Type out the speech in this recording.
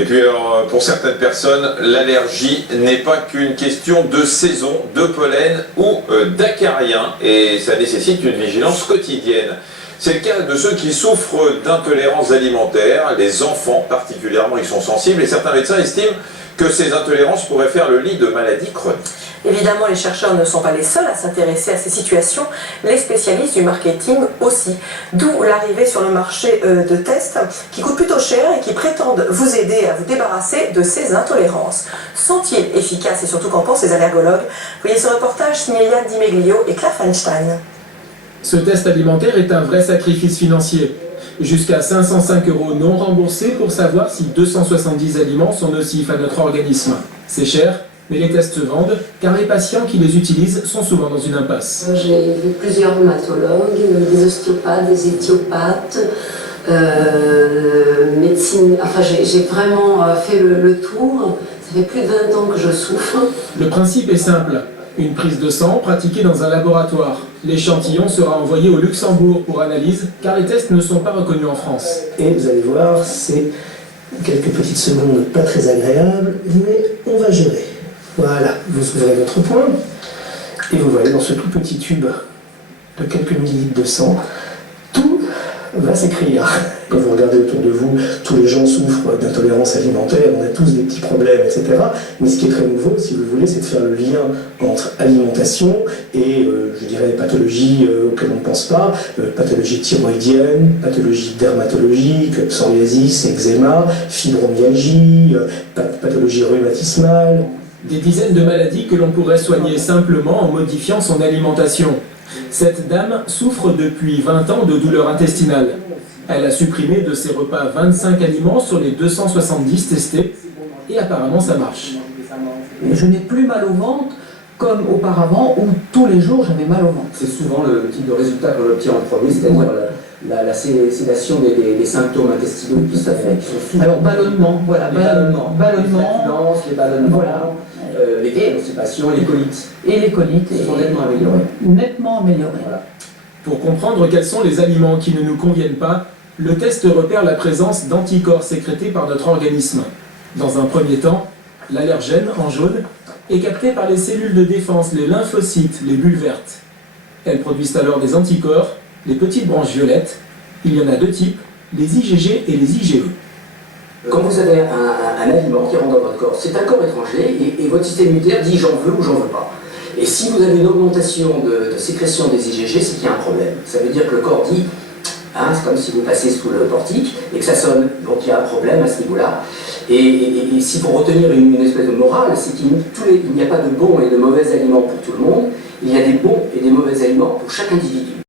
Et puis alors, pour certaines personnes, l'allergie n'est pas qu'une question de saison, de pollen ou d'acarien, et ça nécessite une vigilance quotidienne. C'est le cas de ceux qui souffrent d'intolérances alimentaires, les enfants particulièrement, ils sont sensibles, et certains médecins estiment que ces intolérances pourraient faire le lit de maladies chroniques. Évidemment, les chercheurs ne sont pas les seuls à s'intéresser à ces situations, les spécialistes du marketing aussi. D'où l'arrivée sur le marché de tests qui coûtent plutôt cher et qui prétendent vous aider à vous débarrasser de ces intolérances. Sont-ils efficaces et surtout qu'en pensent les allergologues? Voyez ce reportage signé Yann Di Meglio et Claire Feinstein. Ce test alimentaire est un vrai sacrifice financier. Jusqu'à 505 € non remboursés pour savoir si 270 aliments sont nocifs à notre organisme. C'est cher, mais les tests se vendent, car les patients qui les utilisent sont souvent dans une impasse. J'ai vu plusieurs rhumatologues, des ostéopathes, des éthiopathes, médecine. Enfin, j'ai vraiment fait le tour. Ça fait plus de 20 ans que je souffre. Le principe est simple. Une prise de sang pratiquée dans un laboratoire. L'échantillon sera envoyé au Luxembourg pour analyse, car les tests ne sont pas reconnus en France. Et vous allez voir, c'est quelques petites secondes pas très agréables, mais on va gérer. Voilà, vous ouvrez votre poing, et vous voyez dans ce tout petit tube de quelques millilitres de sang, tout va s'écrire. Quand vous regardez autour de vous, tous les gens souffrent d'intolérance alimentaire, on a tous des petits problèmes, etc. Mais ce qui est très nouveau, si vous voulez, c'est de faire le lien entre alimentation et, je dirais, pathologies auxquelles on ne pense pas, pathologies thyroïdiennes, pathologies dermatologiques, psoriasis, eczéma, fibromyalgie, pathologie rhumatismale. Des dizaines de maladies que l'on pourrait soigner simplement en modifiant son alimentation. Cette dame souffre depuis 20 ans de douleurs intestinales. Elle a supprimé de ses repas 25 aliments sur les 270 testés et apparemment ça marche. Je n'ai plus mal au ventre comme auparavant où tous les jours j'avais mal au ventre. C'est souvent le type de résultat que l'on obtient en premier, c'est-à-dire la sédation des symptômes intestinaux qui sont souvent... Alors ballonnement, voilà, ballonnement, les ballonnements, voilà. Les constipations et les colites. Et les colites sont nettement améliorés. Nettement améliorés. Voilà. Pour comprendre quels sont les aliments qui ne nous conviennent pas, le test repère la présence d'anticorps sécrétés par notre organisme. Dans un premier temps, l'allergène, en jaune, est capté par les cellules de défense, les lymphocytes, les bulles vertes. Elles produisent alors des anticorps, les petites branches violettes. Il y en a deux types, les IgG et les IgE. Quand vous avez un aliment qui rentre dans votre corps, c'est un corps étranger et votre système immunitaire dit j'en veux ou j'en veux pas. Et si vous avez une augmentation de sécrétion des IgG, c'est qu'il y a un problème. Ça veut dire que le corps dit, hein, c'est comme si vous passez sous le portique et que ça sonne, donc il y a un problème à ce niveau-là. Et s'il faut retenir une espèce de morale, c'est qu'il n'y a pas de bons et de mauvais aliments pour tout le monde, il y a des bons et des mauvais aliments pour chaque individu.